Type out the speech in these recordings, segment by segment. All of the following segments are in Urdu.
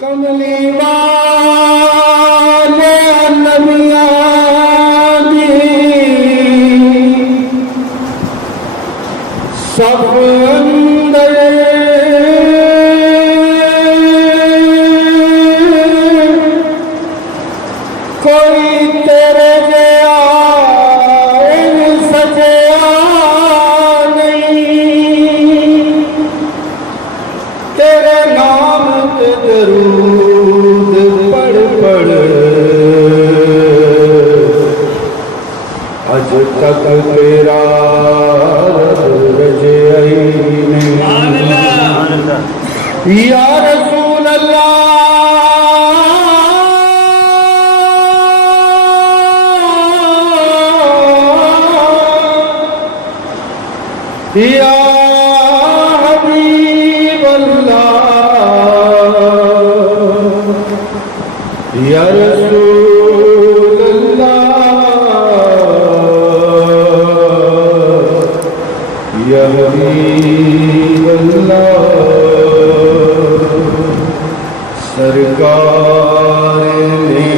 کملی والے نبیاں دی سب اندر کوئی تیرے جیا سجیا نہیں، تیرے نام تے درود پڑھ پڑھ اج تک تیرا رجعی نہیں۔ یا رسول اللہ یا حبیب اللہ یا رسول اللہ یا حبیب اللہ، سرکار نے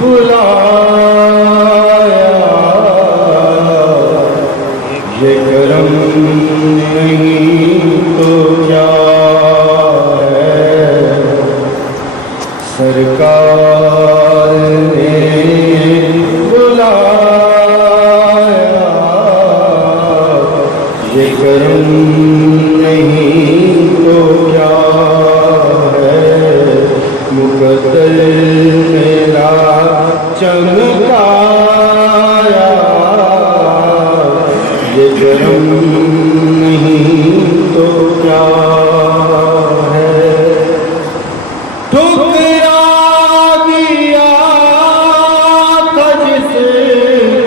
بلایا، یہ کرم نہیں تو کیا ہے، سرکار نے بلایا، یہ کرم نہیں تو کیا ہے، مقدر میرا چمکایا، یہ کرم نہیں تو کیا ہے، ٹھکرا دیا تھا جس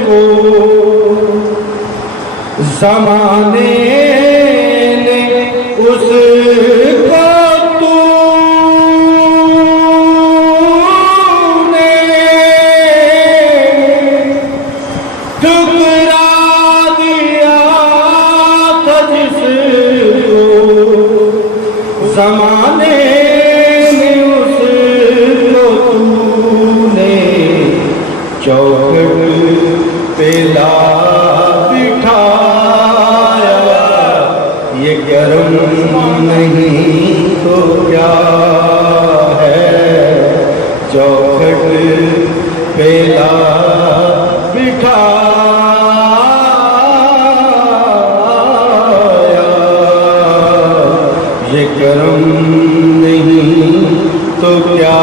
کو زمانے نے، اس کو تو نے ٹھکرا دیا تھا جس کو زمانے نے، اس کو تو نے چوکھٹ پہ لا بٹھایا، یہ کرم نہیں تو کیا ہے، چوکھٹ پہ لا بٹھایا، یہ کرم نہیں تو کیا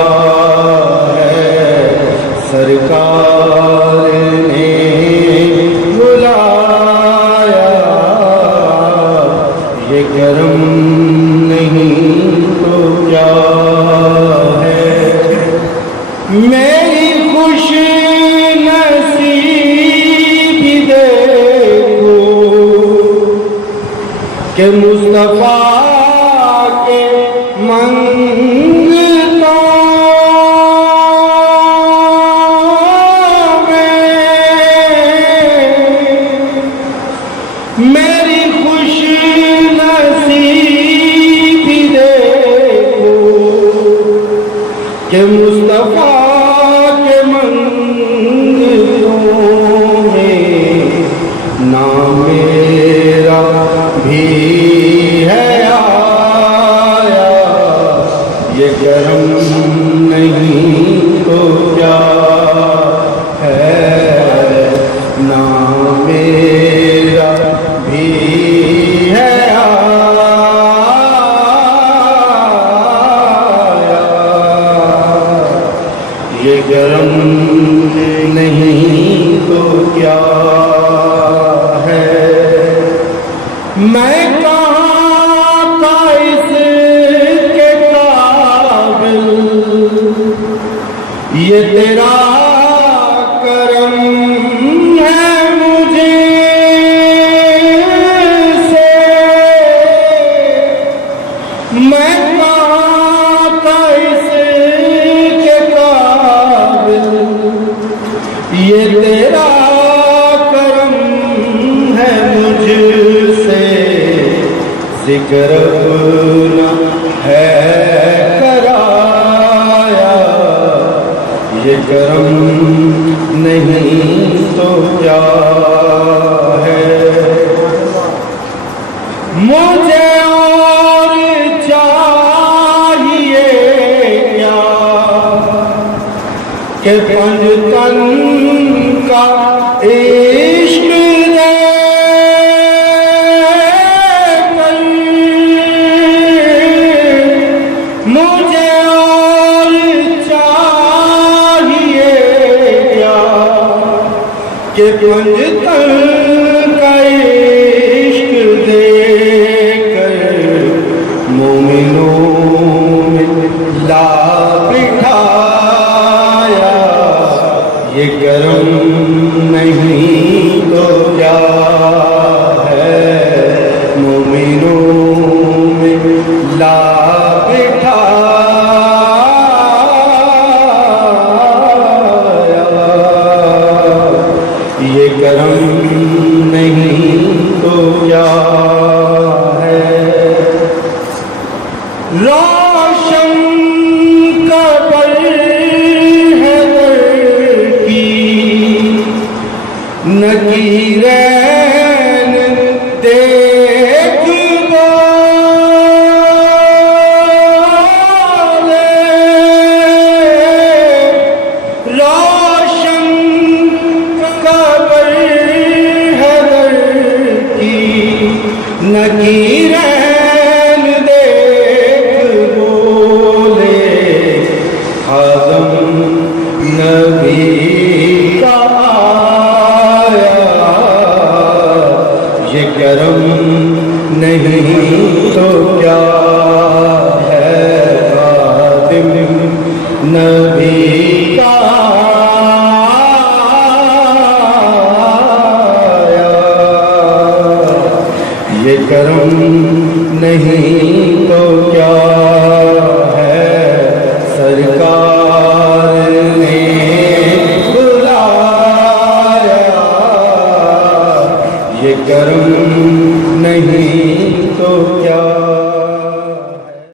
ہے، سرکار نے بلایا، یہ کرم نہیں تو کیا ہے، میری خوش نصیبی دیکھو کہ مصطفیٰ کے منگتوں میری خوش نصیبی دیکھو کہ مصطفیٰ کے منگتوں میں نام میرا بھی ہے آیا، یہ کرم نہیں تو کیا ہے، نام میرا بھی ہے آیا، یہ کرم نہیں تو کیا ہے، میں کہاں تھا اس کے قابل، یہ تیرا کرم ہے مجھے سے، میں کہاں تھا اس کے قابل، یہ تیرا کرم ہے مجھ سے، ذکر اپنا ہے کرا کرم نہیں تو کیا ہے؟ مجھے اور چاہیے کیا کہ پنجتن کا عشق دے کر، مجھے اور چاہیے کیا کہ پنجتن کا عشق دے کر مومنوں میں لا بٹھایا، یہ کرم نہیں تو کیا ہے؟ مومنوں میں لا بٹھایا، یہ کرم نہیں تو کیا ہے؟ روشن قبر ہے در کی، نکیرین دیکھ والے، روشن قبر ہے در کی، نکیرین نبی کا آیا، یہ کرم نہیں تو کیا ہے؟ خادم نبی کا آیا، یہ کرم نہیں تو کیا ہے؟ سرکار نے بلایا، یہ کرم نہیں